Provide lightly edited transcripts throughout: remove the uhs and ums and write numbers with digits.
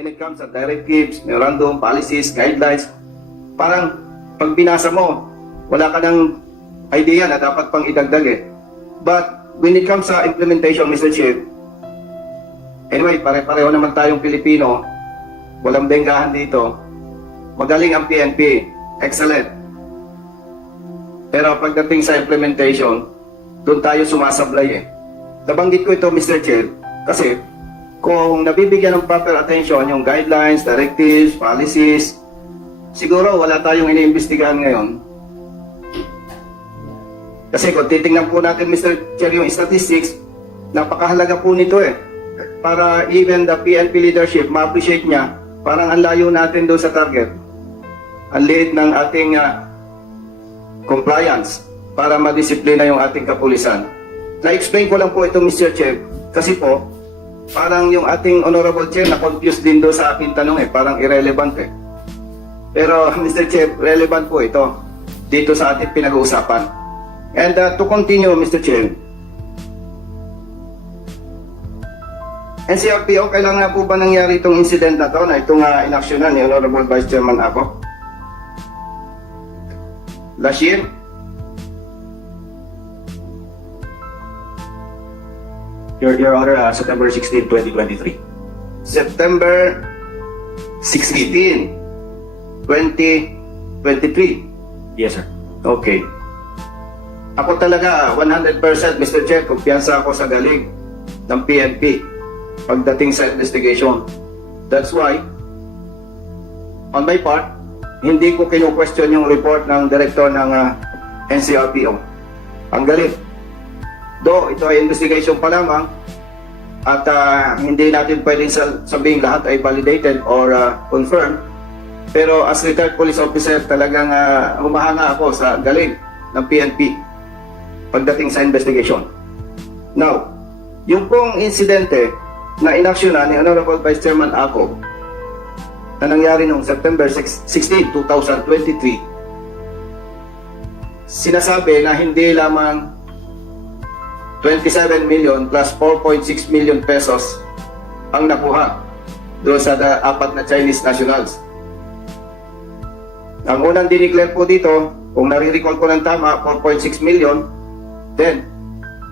when it comes to directives, memorandum, policies, guidelines, parang pag binasa mo, wala ka ng idea na dapat pang idagdag eh. But when it comes sa implementation, Mr. Chief, anyway, pare-pareho naman tayong Pilipino, walang benggahan dito, magaling ang PNP, excellent. Pero pagdating sa implementation, doon tayo sumasablay eh. Nabanggit ko ito, Mr. Chair, kasi kung nabibigyan ng proper attention yung guidelines, directives, policies, siguro wala tayong iniimbestigahan ngayon. Kasi kung titingnan po natin, Mr. Chair, yung statistics, napakahalaga po nito eh. Para even the PNP leadership ma-appreciate niya, parang ang layo natin doon sa target. Ang liit ng ating compliance para madisiplina yung ating kapulisan. Na-explain ko lang po ito, Mr. Chair, kasi po, parang yung ating Honorable Chair na-confused din doon sa aking tanong eh, parang irrelevant eh. Pero Mr. Chair, relevant po ito dito sa ating pinag-uusapan. And to continue, Mr. Chair, NCRPO, kailan nga po ba nangyari itong incident na to, na itong inaksyonan ni Honorable Vice Chairman ako? Last year? Your Honor, September 16, 2023. September 16, 2023. Yes, sir. Okay. Ako talaga, 100% Mr. Chair, kumpiyansa ako sa galing ng PNP pagdating sa investigation. That's why, on my part, hindi ko kinu-question yung report ng director ng NCRPO. Ang galing. Though ito ay investigation pa lamang at hindi natin pwedeng sabihin lahat ay validated or confirmed, pero as retired police officer talagang humahanga ako sa galing ng PNP pagdating sa investigation. Now, yung pong insidente na inaksyonan ni Honorable Vice Chairman ako na nangyari noong September 16, 2023, sinasabi na hindi lamang 27 million plus 4.6 million pesos ang nakuha doon sa apat na Chinese nationals. Ang unang dineclare po dito, kung nare-recall ko ng tama, 4.6 million. Then,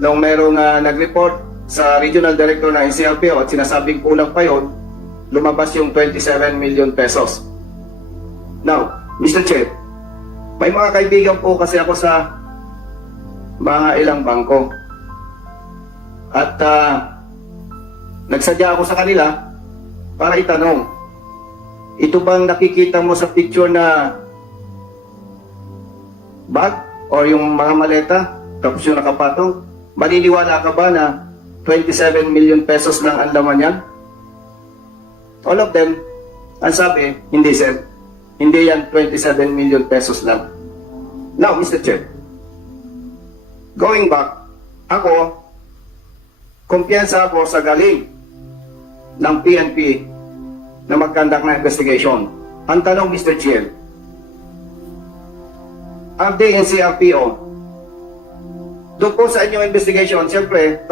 nung merong nag-report sa regional director ng NCRPO at sinasabing kulang pa yun, lumabas yung 27 million pesos. Now, Mr. Chair, may mga kaibigan po kasi ako sa mga ilang bangko. At nagsadya ako sa kanila para itanong, ito bang nakikita mo sa picture na bag or yung mga maleta tapos yung nakapatong, maniniwala ka ba na 27 million pesos lang ang laman yan? All of them, ang sabi, hindi sir, hindi yan 27 million pesos lang. Now, Mr. Chair, going back, ako, kumpiyansa ako sa galing ng PNP na mag-conduct na investigation. Ang tanong, Mr. Chair, ang NCRPO, doon po sa inyong investigation, siyempre,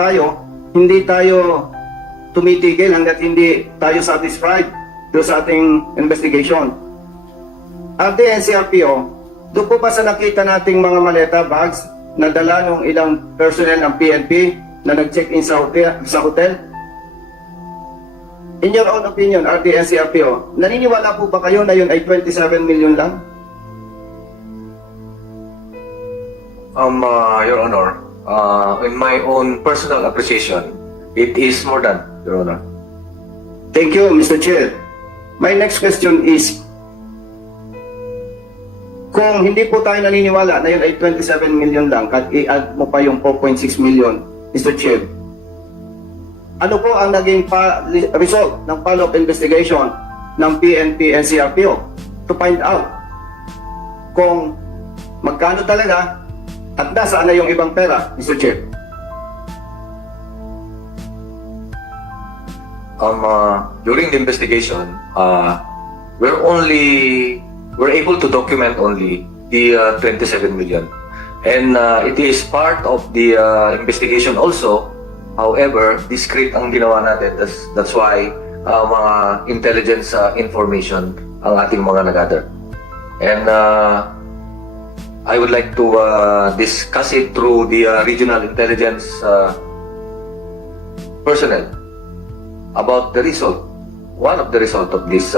hindi tayo tumitigil hanggat hindi tayo satisfied doon sa ating investigation. Ang NCRPO, doon po ba sa nakita nating mga maleta, bags, na dala ng ilang personnel ng PNP na nag-check-in sa hotel? In your own opinion, RDNCRPO, naniniwala po ba kayo na yun ay 27 million lang? Your Honor, in my own personal appreciation, it is more than, Your Honor. Thank you, Mr. Chair. My next question is, kung hindi po tayo naniniwala na yun ay 27 million lang at i-add mo pa yung 4.6 million, Mr. Chair, ano po ang naging result ng follow-up investigation ng PNP and NCRPO to find out kung magkano talaga at nasaan na yung ibang pera, Mr. Chair? During the investigation, we're able to document only the 27 million. And it is part of the investigation also. However, discreet ang ginawa natin. That's why mga intelligence information ang ating mga nag-gather. And I would like to discuss it through the regional intelligence personnel about the result, one of the result of this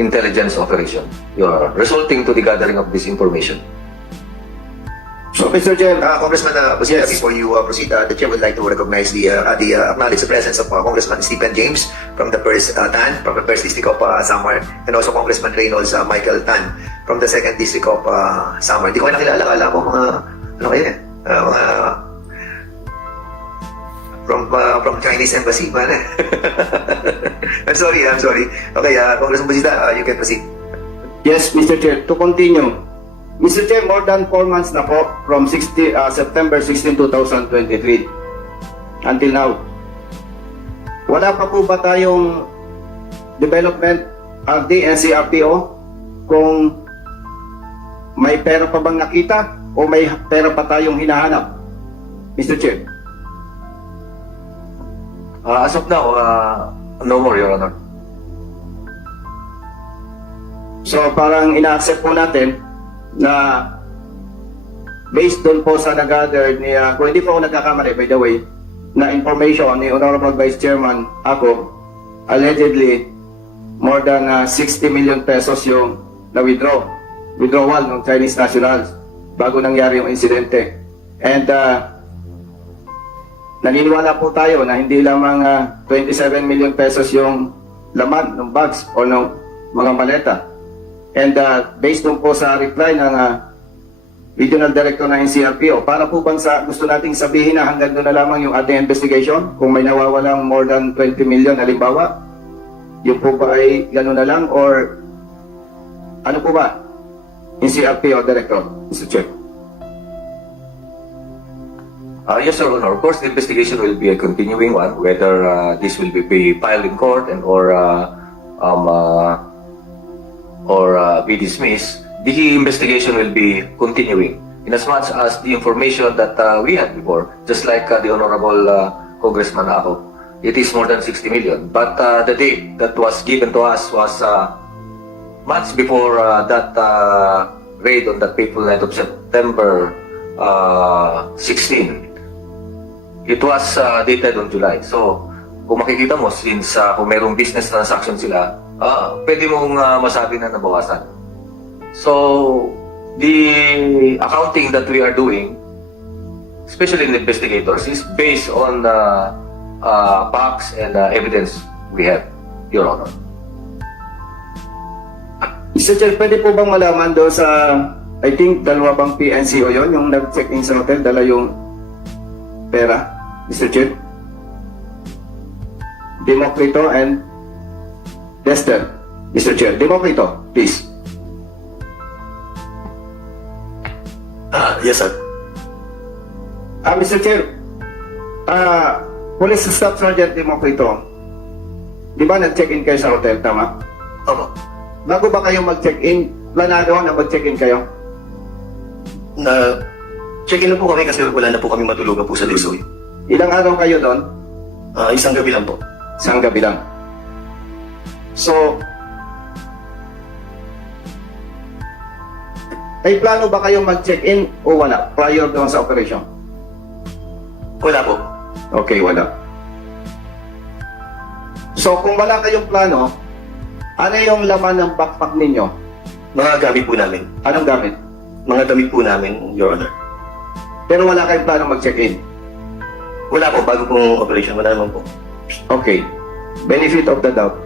intelligence operation, resulting to the gathering of this information. So, Mr. Chair, Congressman Busita, before you proceed, the chair would like to recognize acknowledge the presence of Congressman Stephen James from the First Tan, from the First District of Samar, and also Congressman Reynolds Michael Tan from the Second District of Samar. Hindi ko kayo nakilala, kala ko mga, ano kayo eh, mga, from Chinese Embassy, man. I'm sorry. Okay, Congressman Busita, you can proceed. yes, Mr. Chair, to continue. Mr. Chair, more than 4 months na po from September 16, 2023 until now. Wala pa po ba tayong development RD and CRPO kung may pera pa bang nakita o may pera pa tayong hinahanap? Mr. Chair. As of now, no more, Your Honor. So parang ina-accept po natin na based doon po sa nag-gather ni, kung hindi po ako nagkakamali, by the way, na information ni Honorable Vice Chairman ako, allegedly more than 60 million pesos yung withdrawal ng Chinese nationals bago nangyari yung insidente. And naniniwala po tayo na hindi lamang 27 million pesos yung laman ng bags o ng mga maleta. And based on po sa reply ng Regional Director ng NCRPO, para po bang gusto nating sabihin na hanggang doon na lamang yung ating investigation? Kung may nawawalang more than 20 million, halimbawa, yung po ba ay gano'n na lang? Or ano po ba? NCRPO Director, Mr. Chair. Yes, Your Honor. Of course, the investigation will be a continuing one, whether this will be filed in court and or be dismissed. The investigation will be continuing in as much as the information that we had before, just like the Honorable Congressman Ako, it is more than 60 million. But the date that was given to us was months before that raid on that fateful night of September 16. It was dated on July. So, kung makikita mo, since kung mayroong business transaction sila, pwede mong masabi na nabawasan. So, the accounting that we are doing, especially in the investigators, is based on facts and evidence we have, Your Honor. Mr. Chair, pwede po bang malaman doon sa, I think, dalawa bang PNCO yon yung nag-check-in sa hotel, dala yung pera, Mr. Chair? Democrito and Dexter, Mr. Chair. Democrito, please. Yes, sir. Mr. Chair, Police Staff Sergeant Democrito, di ba nag-check-in kayo sa hotel, tama? Opo. Bago ba kayo mag-check-in, planado na mag-check-in kayo? Check-in na po kami kasi wala na po kami matulugan po sa Lusoy. Ilang araw kayo doon? Isang gabi lang po. Isang gabi lang. So, may plano ba kayong mag-check-in o wala prior doon sa operation? Wala po. Okay, wala. So, kung wala kayong plano, ano yung laman ng backpack ninyo? Mga gamit po namin. Anong gamit? Mga damit po namin, Your Honor. Pero wala kayong plano mag-check-in. Wala po, bago pong operation. Wala naman po. Okay. Benefit of the doubt.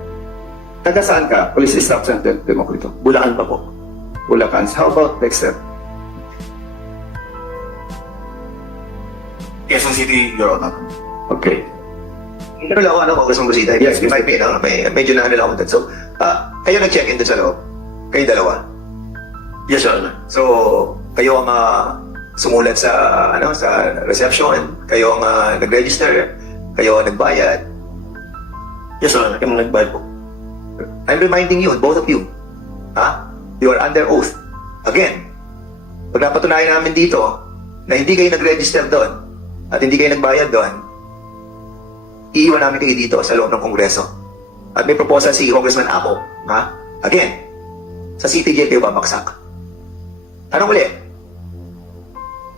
Taga saan ka? Police Staff Sergeant Democrito. Bulacan pa po. Bulacan. How about Dexter? Quezon City, Your Honor. Okay. Ano lang ako, Congressman Busita, Yes, if I may, no? Medyo na lang ako dun. So, kayo nag-check-in dun sa loob? Kayo dalawa? Yes, Your Honor. So, kayo ang sumulat sa reception, kayo ang nag-register, kayo ang nagbayad. Yes, Your Honor. Kayo ang nagbayad po. I'm reminding you, both of you, you are under oath. Again, pag napatunayan namin dito na hindi kayo nag-register doon at hindi kayo nagbayad doon, iiwan namin kayo dito sa loob ng Kongreso. at may proposal si Congressman Ako, ha? Again, sa CTJ kayo babaksak. Anong uli?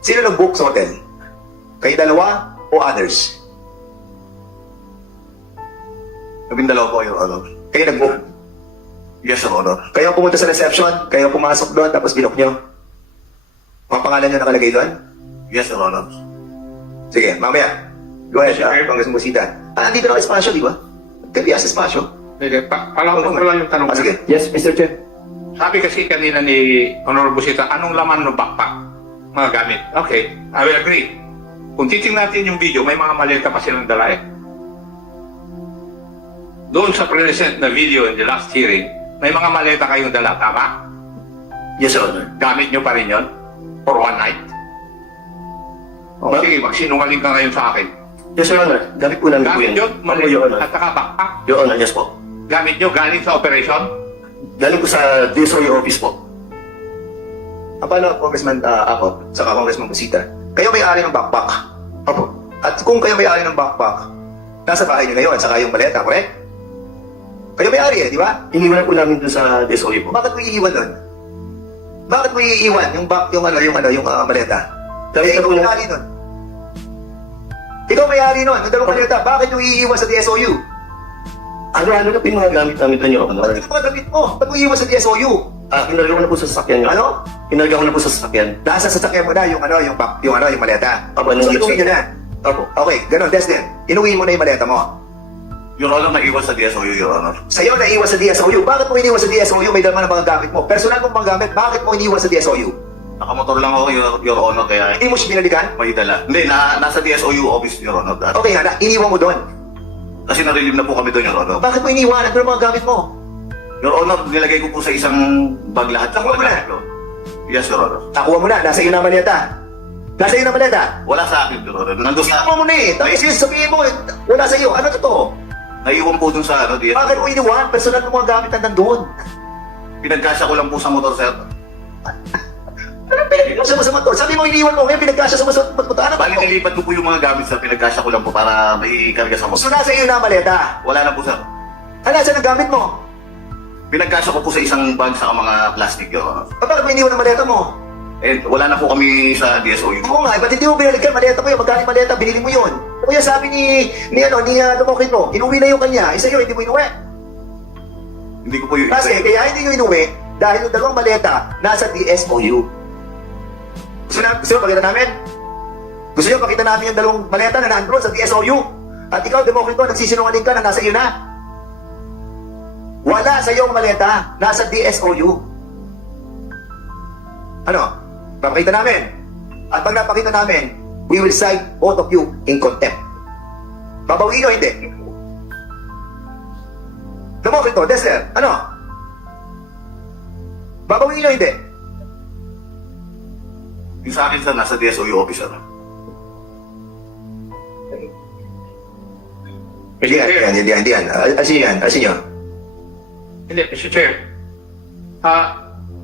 Sino nag-book sa hotel? Kayo dalawa o others? Kaming dalawa po, Your Honor. Kayo nag-book. Yes, Your Honor. Kayo ang pumunta sa reception, kayo ang pumasok doon, tapos binok nyo. Mga pangalan nyo nakalagay doon? Yes, Your Honor. Sige, mamaya. Go ahead, Congressman Busita. Andito na ang espasyo, di ba? Kaya sa espasyo. Palawan ko lang yung tanong. Sige. Yes, Mr. Chair. Sabi kasi kanina ni Honorable Busita, anong laman ng backpack? Mga gamit. Okay, I will agree. Kung titingnan natin yung video, may mga maleta pa silang dala eh. Doon sa present na video in the last hearing, may mga maleta kayong dala, tama? Yes, Your Honor. Gamit nyo pa rin yun? For one night? O, sige, magsinungaling ka ngayon sa akin. Yes, Your Honor. Gamit po namin po Gamit yun. yun, Opo, Your maleta, Honor. at saka backpack. Your Honor, yes po. Gamit nyo galing sa operation? Galing po sa DSOE office po. Paano, Congressman Ako, saka Congressman Busita? Kayo may-ari ng backpack. Opo. At kung kayo may-ari ng backpack, nasa bahay nyo ngayon, saka yung maleta, correct? Kayo may-ari eh, di ba? Iniwan po namin doon sa DSOE po. Bakit mo iiwan doon? Bakit mo iiwan yung maleta? Dahil Ikaw po na- may-ari nun. Ikaw may-ari nun, yung dalawang maleta. Bakit mo iiwan sa DSOU? Ano na po yung mga gamit namin doon, Your Honor? Ano yung mga gamit mo? Ba't mo iiwan sa DSOU? Kinarga ko na po sa sasakyan, Your Honor. Ano? Kinarga ko na po sa sasakyan. Nasa sasakyan mo na yung maleta. Opo, So, nung- inuwi nyo na. Opo. Okay, ganun, Destin. Inuwi mo na yung maleta mo. Your Honor, naiwan sa DSOE, Your Honor. Sa'yo na iwan sa DSOU. Bakit mo iniwan sa DSOU? May dalaman ng mga gamit mo. Personal mong mga gamit, bakit mo iniwan sa DSOU? Nakamotor lang ako, Your Honor, kaya Hindi mo siya binalikan? may dala. Hindi, nasa DSOU office, Your Honor. Okay nga, iniwan mo doon. Kasi narilim na po kami doon, Your Honor. Bakit mo iniwan? Ano ang mga gamit mo? Your Honor, nilagay ko po sa isang bag lahat. Nakuha mo na? Yes, Your Honor. Nakuha mo na, nasa iyo na ang maleta. Nasa iyo na ang maleta. Wala sa akin, Your Honor. Nandun sa... Iniwan mo na eh. Tapos yun sabihin mo, wala sa iyo. Ano totoo? Naiwan po dun sa ano, DSOU. Bakit mo iniwan? Personal mo mga gamit na nandun. Pinagkasya ko lang po sa motor, sir. Anong pinagkasya mo sa motor? Sabi mo iniwan mo, ngayon pinagkasya sa motor. Ano ba? Bali, nilipat ko po yung mga gamit, sir. Pinagkasya ko lang po para may karga sa So motor. nasa iyo na ang maleta. Wala na po, sir. Ano nasa ang gamit mo? Pinagkasya ko po sa isang bag sa mga plastic, Your Honor. Bakit mo iniwan ang maleta mo? Eh, wala na po kami sa DSOU. Oo nga, ba't hindi mo binalikan? Maleta mo yun, magkano yung maleta, binili mo yun. Kaya sabi ni Lumokit mo, inuwi na yung kanya, isa yun, hindi mo inuwi. Hindi ko po yung... Kasi, kaya hindi nyo inuwi, dahil yung dalawang maleta, nasa DSOU. Gusto nyo pakita namin? Gusto nyo pakita namin yung dalawang maleta na nandun sa DSOU? At ikaw, Demokrito, nagsisinungaling ka na nasa iyo na? Wala sa iyong maleta, nasa DSOU. Ano? Papakita namin. At pag napakita namin, we will cite both of you in contempt. Babawiin o hindi? Demokrito, Dessler, ano? Babawiin o hindi? Yung sa akin, sir, nasa DSOU officer. Yan. Asin nyo. Hindi, Mr. Chair.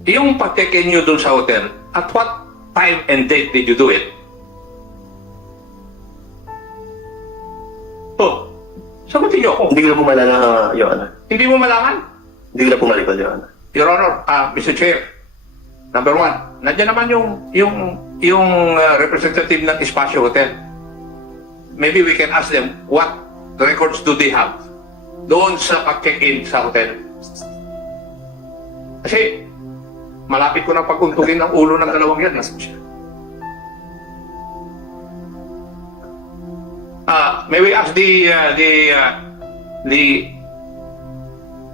Yung pag-check-in nyo doon sa hotel, at what time and date did you do it? Oh, sagutin nyo ako. Hindi ko na po malala, Your Honor. Hindi mo malaman? Hindi ko na po malikod, Your Honor. Your Honor, Mr. Chair, number one, nandiyan naman yung representative ng Espacio Hotel. Maybe we can ask them what records do they have doon sa pag-check-in sa hotel. Kasi malapit ko na pag-untugin ng ulo ng dalawang yan. May we ask the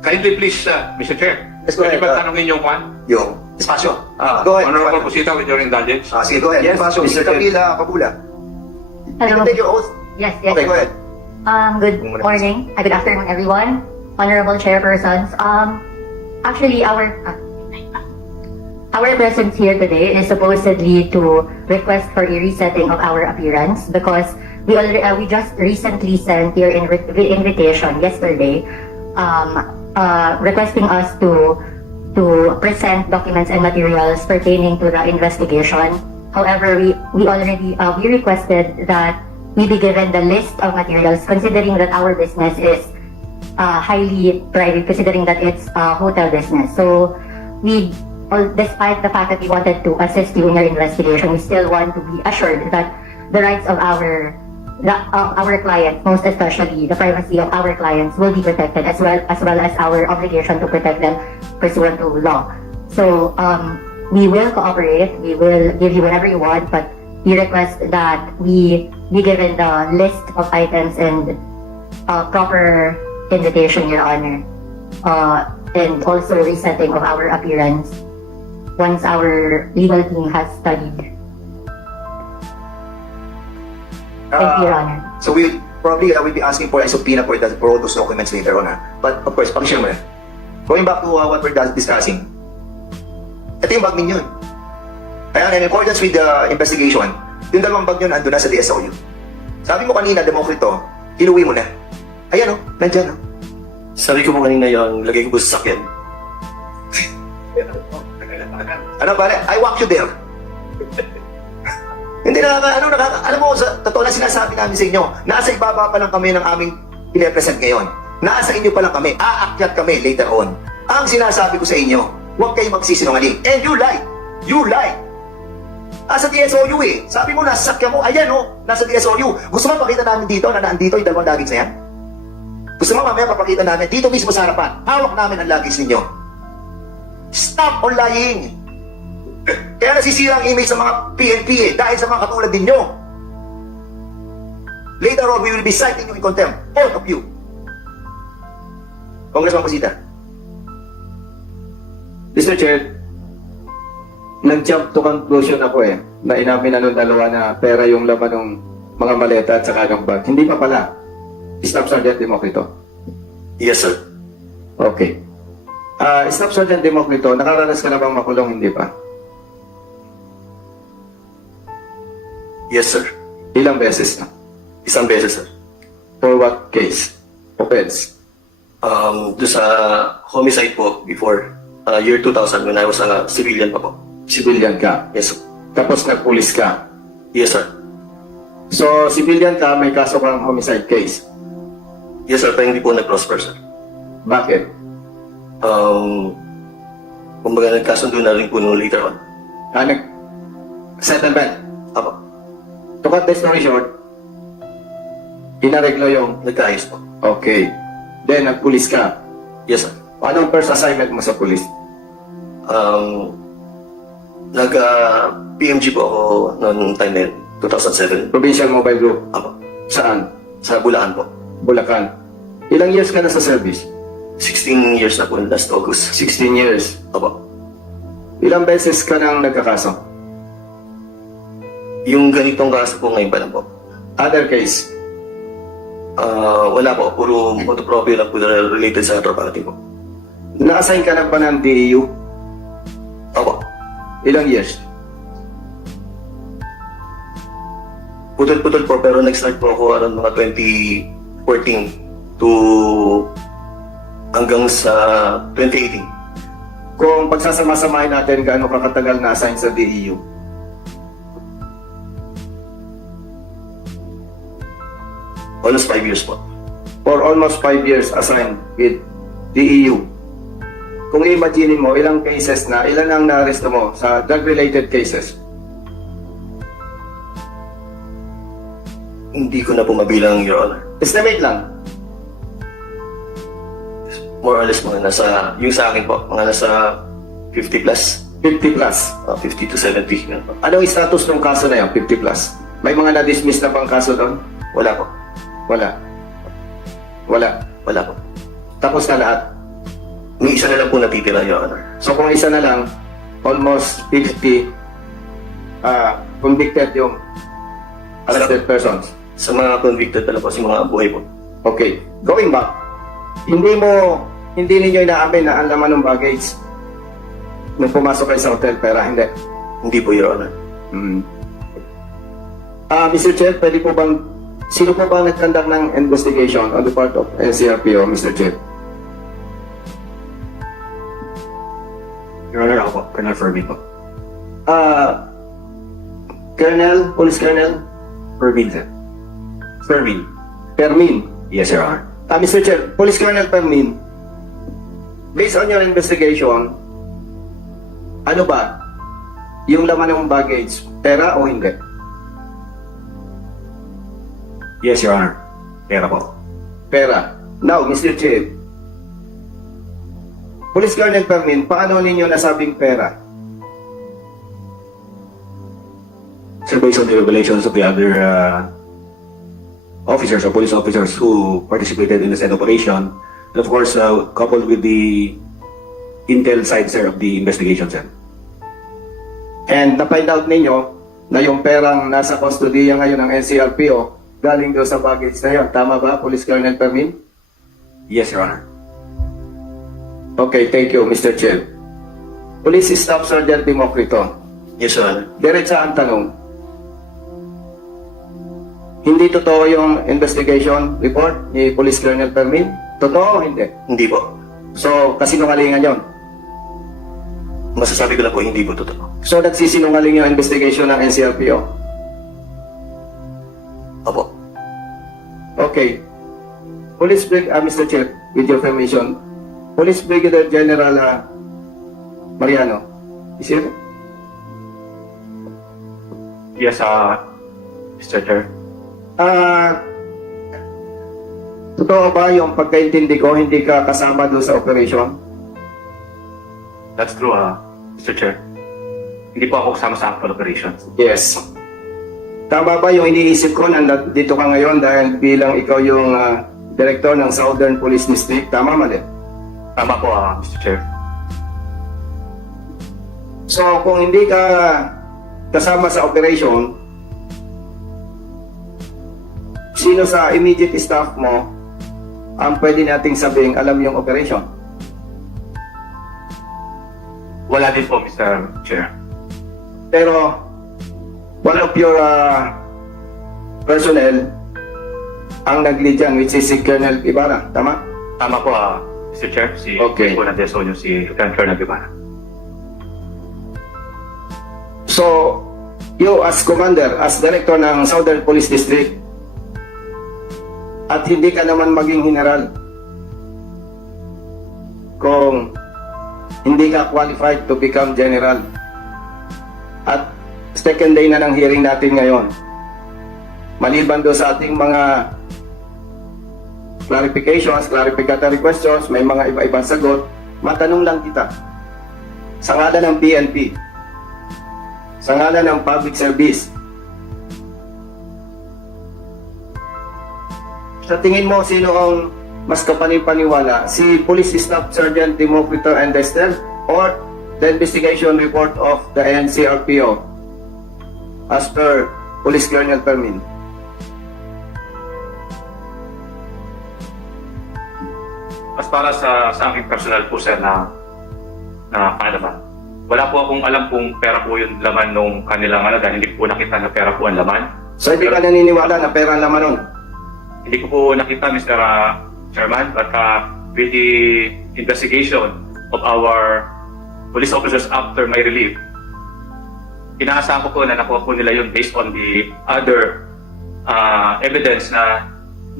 kindly please, Mr. Chair, Yes, go ahead. pwede ba tanongin yung one? Yung espasyo. Go ahead. Honorable Busita, with your indulgence. Sige, go ahead. Yes, Espasyo. Mr. Chair. Camila Pabula. You Hello. can take your oath. Yes. Okay, go ahead. Good morning. Good afternoon, everyone. Honorable chairpersons. Actually, our presence here today is supposedly to request for a resetting of our appearance because we just recently sent your invitation yesterday, requesting us to present documents and materials pertaining to the investigation. However, we requested that we be given the list of materials considering that our business is highly private considering that it's a hotel business. So despite the fact that we wanted to assist you in your investigation, we still want to be assured that the rights of our clients, most especially the privacy of our clients, will be protected as well as our obligation to protect them pursuant to law. So we will cooperate. We will give you whatever you want, but we request that we be given the list of items and proper invitation, Your Honor, and also resetting of our appearance once our legal team has studied. Thank you, Your Honor. So we probably will be asking for a subpoena for all those documents later on. But of course, pakishare mo na. Going back to what we're discussing, ito yung bag ninyo. Ayan, in accordance with the investigation, yung dalawang bag nyo nandun na sa DSOU. Sabi mo kanina, Demokrito, inuwi mo na. Ayan o, nandyan o. Sabi ko mo kanina yon, lagay ko po sa sakyan. Ano pare? I walk you there. Hindi alam mo, sa totoo na sinasabi namin sa inyo, nasa ibaba pa lang kami ng aming pinapresent ngayon. Nasa inyo pa lang kami, aakyat kami later on. Ang sinasabi ko sa inyo, huwag kayong magsisinungaling. And you lie. You lie. Nasa DSOU eh. Sabi mo, nasa sakya mo. Ayan oh, nasa DSOU. Gusto mo pakita namin dito na naandito yung dalawang luggage na yan? Gusto mo mamaya papakita namin dito mismo sa harapan. Hawak namin ang luggage ninyo. Stop on lying. Kaya nasisira ang image sa mga PNP eh, dahil sa mga katulad ninyo. Later on, we will be citing you in contempt. All of you. Congressman Cosita. Mr. Chair, nag-jump to conclusion ako na inamin na nung dalawa na pera yung laman ng mga maleta at saka ng bag. Hindi pa pala. Staff Sergeant Demokrito. Yes, sir. Okay. Staff Sergeant Demokrito, nakaranas ka na bang makulong? Hindi pa. Yes, sir. Ilang beses na? Isang beses, sir. For what case? Offense? Doon sa homicide po before year 2000 when I was a civilian pa po. Civilian ka. Yes, sir. Tapos nagpulis ka. Yes, sir. So, civilian ka, may kaso kang homicide case. Yes, sir. Pero hindi po nag-prosper, sir. Bakit? Kumbaga nagkasundo na rin po nung later on. Settlement. Apo. To cut the story short, inareglo yung... Nagkaayos po. Okay. Then, nagpulis ka. Yes, sir. Anong first assignment mo sa pulis? Nag-PMG po ako noong time na yun, 2007. Provincial Mobile Group. Apo. Saan? Sa Bulacan po. Bulacan. Ilang years ka na sa service? 16 years na po last August. 16 years. Apo. Ilang beses ka nang nagkakaso? Yung ganitong kaso po ngayon pa lang po. Other case? Wala po. Puro motopropio lang po na related sa property po. Na-assign ka na ba ng DEU? Apo. Ilang years? Putol-putol po pero nag-start po ako around mga 2014 to hanggang sa 2018. Kung pagsasama-samahin natin, gaano ka katagal na-assign sa DEU? Almost 5 years po. For almost 5 years assigned with DEU. Kung i-imagine mo, ilang cases na, ilan ang na-arresto mo sa drug-related cases? Hindi ko na po mabilang, Your Honor. Estimate lang. More or less mga nasa, yung sa akin po, mga nasa 50 plus. 50 plus. 50 to 70. Ganun po. Anong status ng kaso na yun, 50 plus? May mga na-dismiss na bang kaso doon? Wala po. Wala. Wala. Wala po. Tapos na lahat. May isa na lang po natitira, Your Honor. So kung isa na lang, almost 50 convicted yung arrested persons. Sa mga convicted na lang po, sa mga buhay po. Okay. Going back, hindi ninyo inaamin na ang laman ng baggage nung pumasok kayo sa hotel, pera, hindi. Hindi po, Your Honor. Mr. Chair, pwede po bang, sino po bang nag-conduct ng investigation on the part of NCRPO, Mr. Chair? Your Honor, ako po. Colonel Fermin po. Colonel, Police Colonel Fermin, sir. Fermin. Permin. Yes, Your Honor. Mr. Chair, Police Colonel Permin, based on your investigation, ano ba yung laman ng baggage? Pera o hindi? Yes, Your Honor. Pera po. Pera. Now, Mr. Chief, Police Colonel Permin, paano ninyo nasabing pera? Sir, based on the revelations of the other officers or police officers who participated in the said operation, and of course, coupled with the intel side, sir, of the investigation, sir. And na-find out ninyo na yung perang nasa kustodiya ngayon ng NCRPO galing doon sa baggage na yun. Tama ba, Police Colonel Permin? Yes, Your Honor. Okay, thank you, Mr. Chief. Police Staff Sergeant Democrito, Yes, Your Honor. diretsa ang tanong. Hindi totoo yung investigation report ni Police Colonel Permin? Totoo o hindi? Hindi po. So, kasinungalingan yon. Masasabi ko na po, hindi po totoo. So, nagsisinungaling yung investigation ng NCRPO. Opo. Okay. Mr. Chair, with your permission, Police Brigadier General Mariano, is here? Yes, Mr. Chair. Totoo ba yung pagkaintindi ko, hindi ka kasama doon sa operation? That's true, Mr. Chair. Hindi po ako kasama sa actual operations. Yes. Tama ba yung iniisip ko na dito ka ngayon dahil bilang ikaw yung director ng Southern Police District? Tama, mali? Tama po, Mr. Chair. So, kung hindi ka kasama sa operation, sino sa immediate staff mo ang pwede nating sabing alam yung operation? Wala din po, Mr. Chair. Pero, one of your personnel ang nag-lead dyan, which is si Colonel Ibarra. Tama? Tama po, Mr. Chair. Si Okay. po na Desonyo, si Lieutenant Colonel Guevara. So, you as commander, as director ng Southern Police District, at hindi ka naman maging general kung hindi ka qualified to become general. At second day na ng hearing natin ngayon, maliban doon sa ating mga clarifications, clarificatory questions, may mga iba-ibang sagot, matanong lang kita. Sa ngalan ng PNP, sa ngalan ng public service, sa tingin mo, sino ang mas kapanipaniwala? Si Police Staff Sergeant Democrito and Destel or the investigation report of the NCRPO as per Police Colonel Permin? As para sa aking personal po, sir, na kaalaman, wala po akong alam kung pera po yung laman nung kanilang dahil hindi po nakita na pera po ang laman. So hindi ka naniniwala na pera ang laman nun? Hindi ko po nakita, Mr. Chairman, but with the investigation of our police officers after my relief, inaasahan ko po na nakuha po nila yun based on the other evidence na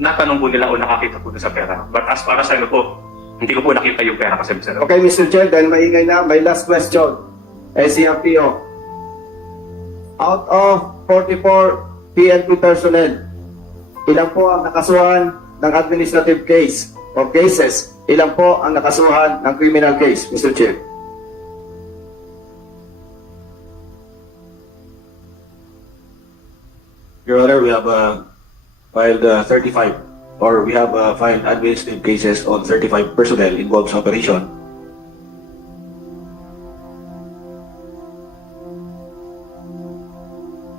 natanong po nila o nakakita po sa pera. But as para sa ano po, hindi ko po nakita yung pera kasi, Mr. Okay, Mr. Chair, dahil maingay na, may last question. NCRPO. Out of 44 PNP personnel, ilan po ang nakasuhan ng administrative case or cases? Ilan po ang nakasuhan ng criminal case, Mr. Chair? Your Honor, we have filed 35 or we have filed administrative cases on 35 personnel involved sa operation.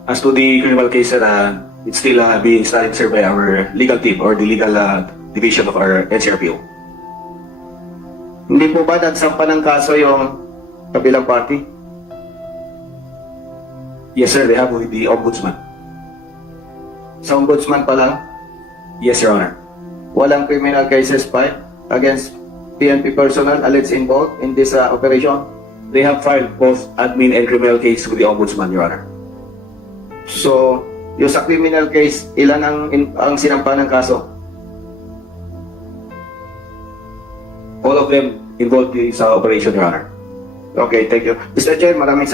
As to the criminal case, it's still being studied, sir, by our legal team or the legal division of our NCRPO. Hindi po ba nagsampa ng kaso yung kabilang party? Yes, sir, they have with the Ombudsman. Sa ombudsman pa lang, Yes, Your Honor. walang criminal cases filed against PNP personnel alleged involved in this operation? They have filed both admin and criminal case with the Ombudsman, Your Honor. So, yung sa criminal case, ilan ang sinampa ng kaso? all of them involved sa operation, Your Honor. Okay, thank you. Mr. Chair, maraming